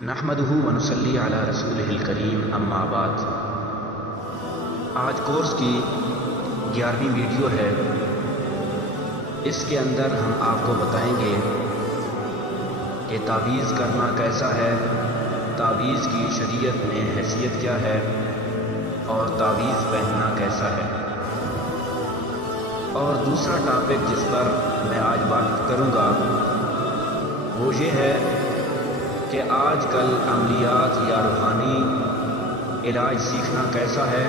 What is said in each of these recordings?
نحمدہ ونصلی علی رسولہ الکریم اما بعد۔ آج کورس کی 11ویں ویڈیو ہے۔ اس کے اندر ہم آپ کو بتائیں گے کہ تعویذ کرنا کیسا ہے، تعویذ کی شریعت میں حیثیت کیا ہے اور تعویذ پہننا کیسا ہے۔ اور دوسرا ٹاپک جس پر میں آج بات کروں گا وہ یہ ہے کہ آج کل عملیات یا روحانی علاج سیکھنا کیسا ہے۔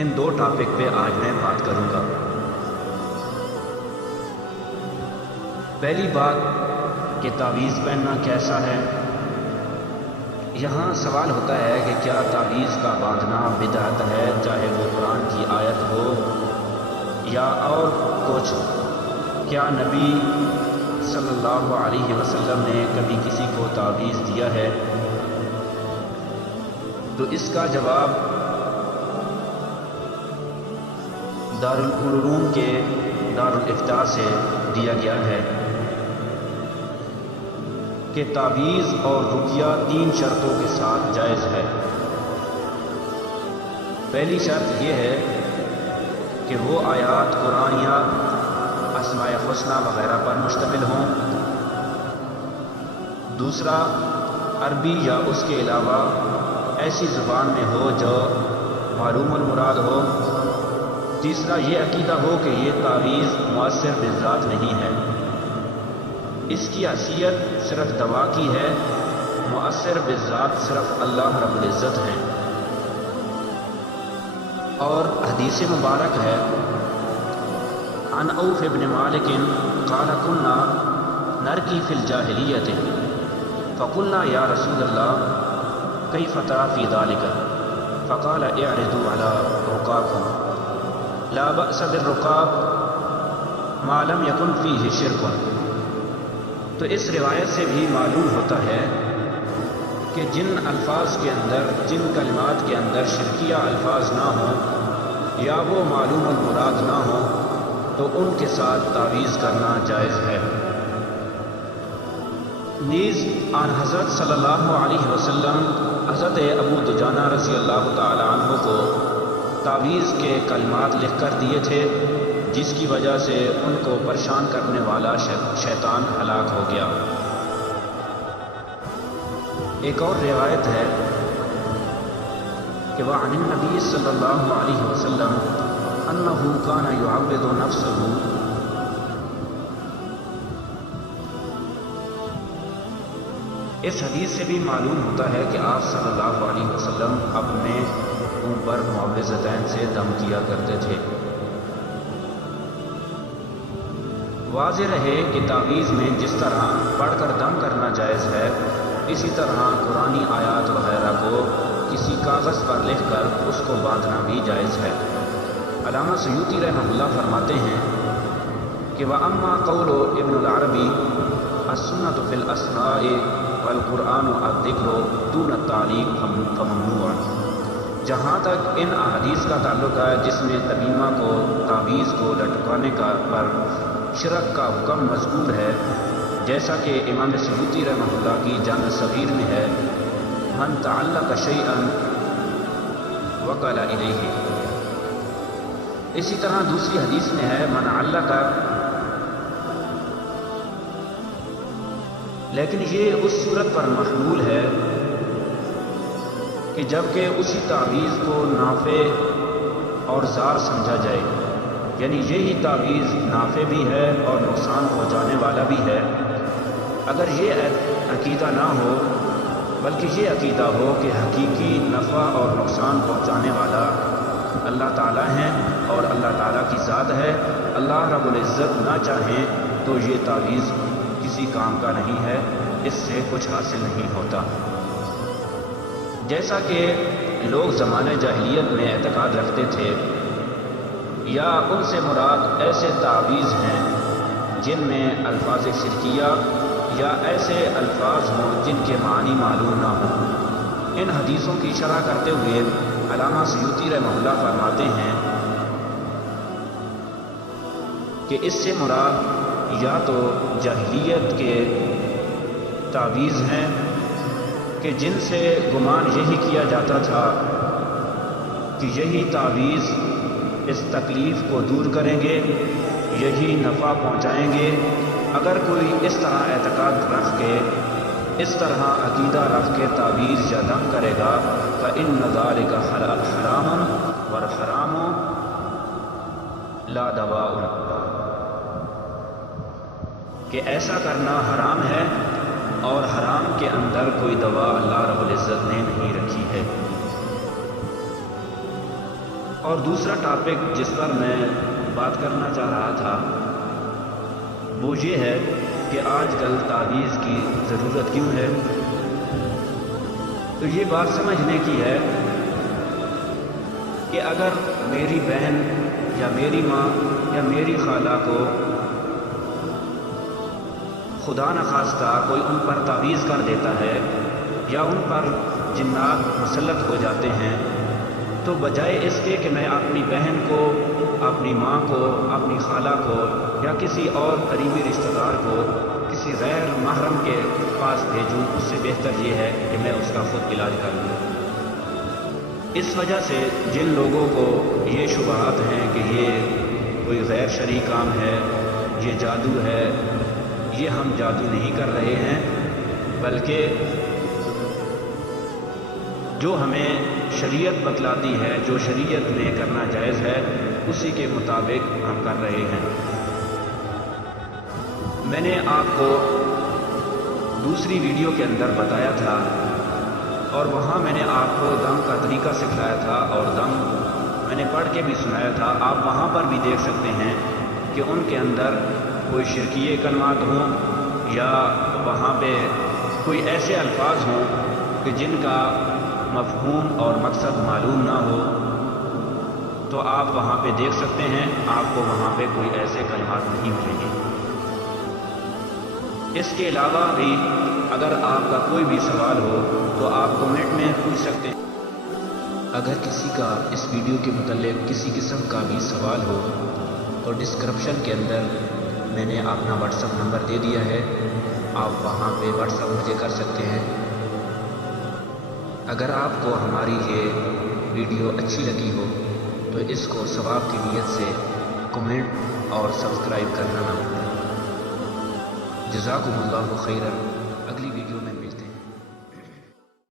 ان دو ٹاپک پہ آج میں بات کروں گا۔ پہلی بات کہ تعویذ پہننا کیسا ہے۔ یہاں سوال ہوتا ہے کہ کیا تعویذ کا باندھنا بدعت ہے، چاہے وہ قرآن کی آیت ہو یا اور کچھ۔ کیا نبی صلی اللہ علیہ وسلم نے کبھی کسی کو تعویذ دیا ہے؟ تو اس کا جواب دارالعلوم کے دارالافتاء سے دیا گیا ہے کہ تعویذ اور رقیہ 3 شرطوں کے ساتھ جائز ہے۔ پہلی شرط یہ ہے کہ وہ آیات قرآنیہ اسماء الحسنی وغیرہ پر مشتمل ہوں۔ دوسرا، عربی یا اس کے علاوہ ایسی زبان میں ہو جو معلوم المراد ہو۔ تیسرا، یہ عقیدہ ہو کہ یہ تعویذ مؤثر بالذات نہیں ہے، اس کی حیثیت صرف دوا کی ہے، مؤثر بالذات صرف اللہ رب العزت ہے۔ اور حدیث مبارک ہے عن عوف بن مالک قال كنا نرقي في الجاهلية فقلنا يا رسول الله كيف ترى في ذلك فقال اعرضوا على رقاكم لا بأس بالرقاب ما لم يكن فيه شرك۔ تو اس روایت سے بھی معلوم ہوتا ہے کہ جن الفاظ کے اندر، جن کلمات کے اندر شرکیہ الفاظ نہ ہوں یا وہ معلوم المراد نہ ہوں تو ان کے ساتھ تعویذ کرنا جائز ہے۔ نیز آن حضرت صلی اللہ علیہ وسلم حضرت ابو دجانہ رضی اللہ تعالی عنہ کو تعویذ کے کلمات لکھ کر دیے تھے، جس کی وجہ سے ان کو پریشان کرنے والا شیطان ہلاک ہو گیا۔ ایک اور روایت ہے کہ وعن النبی صلی اللہ علیہ وسلم انہ کان یعوذ نفسہ۔ اس حدیث سے بھی معلوم ہوتا ہے کہ آپ صلی اللہ علیہ وسلم اپنے اوپر معوذتین سے دم کیا کرتے تھے۔ واضح رہے کہ تعویذ میں جس طرح پڑھ کر دم کرنا جائز ہے، اسی طرح قرآنی آیات وغیرہ کو کسی کاغذ پر لکھ کر اس کو باندھنا بھی جائز ہے۔ علامہ سیوطی رحمہ اللہ فرماتے ہیں کہ وَأَمَّا قَوْلُ ابن العربی السُّنَّةُ فِي الْأَسْمَاءِ وَالْقُرْآنُ الذِّكْرُ دُونَ التَّعْلِيقِ فَمَمْنُوعٌ۔ جہاں تک ان احادیث کا تعلق ہے جس میں تمیمہ کو، تعویذ کو لٹکانے کا پر شرک کا حکم مذکور ہے، جیسا کہ امام سیوطی رحمہ اللہ کی جامع صغیر میں ہے من تعلق شیئا وکل الیہ۔ اسی طرح دوسری حدیث میں ہے من علق، لیکن یہ اس صورت پر محمول ہے کہ جبکہ اسی تعویذ کو نافع اور ضار سمجھا جائے، یعنی یہی تعویذ نافع بھی ہے اور نقصان پہنچانے والا بھی ہے۔ اگر یہ عقیدہ نہ ہو بلکہ یہ عقیدہ ہو کہ حقیقی نفع اور نقصان پہنچانے والا اللہ تعالیٰ ہیں اور اللہ تعالیٰ کی ذات ہے، اللہ رب العزت نہ چاہیں تو یہ تعویذ کسی کام کا نہیں ہے، اس سے کچھ حاصل نہیں ہوتا۔ جیسا کہ لوگ زمانے جاہلیت میں اعتقاد رکھتے تھے، یا ان سے مراد ایسے تعویذ ہیں جن میں الفاظ شرکیہ یا ایسے الفاظ ہوں جن کے معنی معلوم نہ ہوں۔ ان حدیثوں کی شرح کرتے ہوئے علامہ سیوطی رحمہ اللہ فرماتے ہیں کہ اس سے مراد یا تو جاہلیت کے تعویذ ہیں کہ جن سے گمان یہی کیا جاتا تھا کہ یہی تعویذ اس تکلیف کو دور کریں گے، یہی نفع پہنچائیں گے۔ اگر کوئی اس طرح اعتقاد رکھ کے، اس طرح عقیدہ رکھ کے تعویذ یا دم کرے گا فَإِنَّ ذَلِكَ حَرَامٌ وَالْحَرَامُ لَا دَوَاءٌ، کہ ایسا کرنا حرام ہے اور حرام کے اندر کوئی دوا اللہ رب العزت نے نہیں رکھی ہے۔ اور دوسرا ٹاپک جس پر میں بات کرنا چاہ رہا تھا وہ یہ ہے کہ آج کل تعویذ کی ضرورت کیوں ہے؟ تو یہ بات سمجھنے کی ہے کہ اگر میری بہن یا میری ماں یا میری خالہ کو خدا نخواستہ کوئی ان پر تعویذ کر دیتا ہے یا ان پر جنات مسلط ہو جاتے ہیں، تو بجائے اس کے کہ میں اپنی بہن کو، اپنی ماں کو، اپنی خالہ کو یا کسی اور قریبی رشتہ دار کو کسی غیر محرم کے پاس بھیجوں، اس سے بہتر یہ ہے کہ میں اس کا خود علاج کر لوں۔ اس وجہ سے جن لوگوں کو یہ شبہات ہیں کہ یہ کوئی غیر شرعی کام ہے، یہ جادو ہے، یہ ہم جادو نہیں کر رہے ہیں، بلکہ جو ہمیں شریعت بتلاتی ہے، جو شریعت میں کرنا جائز ہے، اسی کے مطابق ہم کر رہے ہیں۔ میں نے آپ کو دوسری ویڈیو کے اندر بتایا تھا اور وہاں میں نے آپ کو دم کا طریقہ سکھلایا تھا اور دم میں نے پڑھ کے بھی سنایا تھا۔ آپ وہاں پر بھی دیکھ سکتے ہیں کہ ان کے اندر کوئی شرکیہ کلمات ہوں یا وہاں پہ کوئی ایسے الفاظ ہوں کہ جن کا مفہوم اور مقصد معلوم نہ ہو، تو آپ وہاں پہ دیکھ سکتے ہیں، آپ کو وہاں پہ کوئی ایسے کلمات نہیں ملیں گے۔ اس کے علاوہ بھی اگر آپ کا کوئی بھی سوال ہو تو آپ کمنٹ میں پوچھ سکتے ہیں۔ اگر کسی کا اس ویڈیو کے متعلق کسی قسم کا بھی سوال ہو تو ڈسکرپشن کے اندر میں نے اپنا واٹس ایپ نمبر دے دیا ہے، آپ وہاں پہ واٹس ایپ مجھے کر سکتے ہیں۔ اگر آپ کو ہماری یہ ویڈیو اچھی لگی ہو تو اس کو ثواب کی نیت سے کمنٹ اور سبسکرائب کرنا نہ بھولیں۔ جزاکم اللہ خیرا۔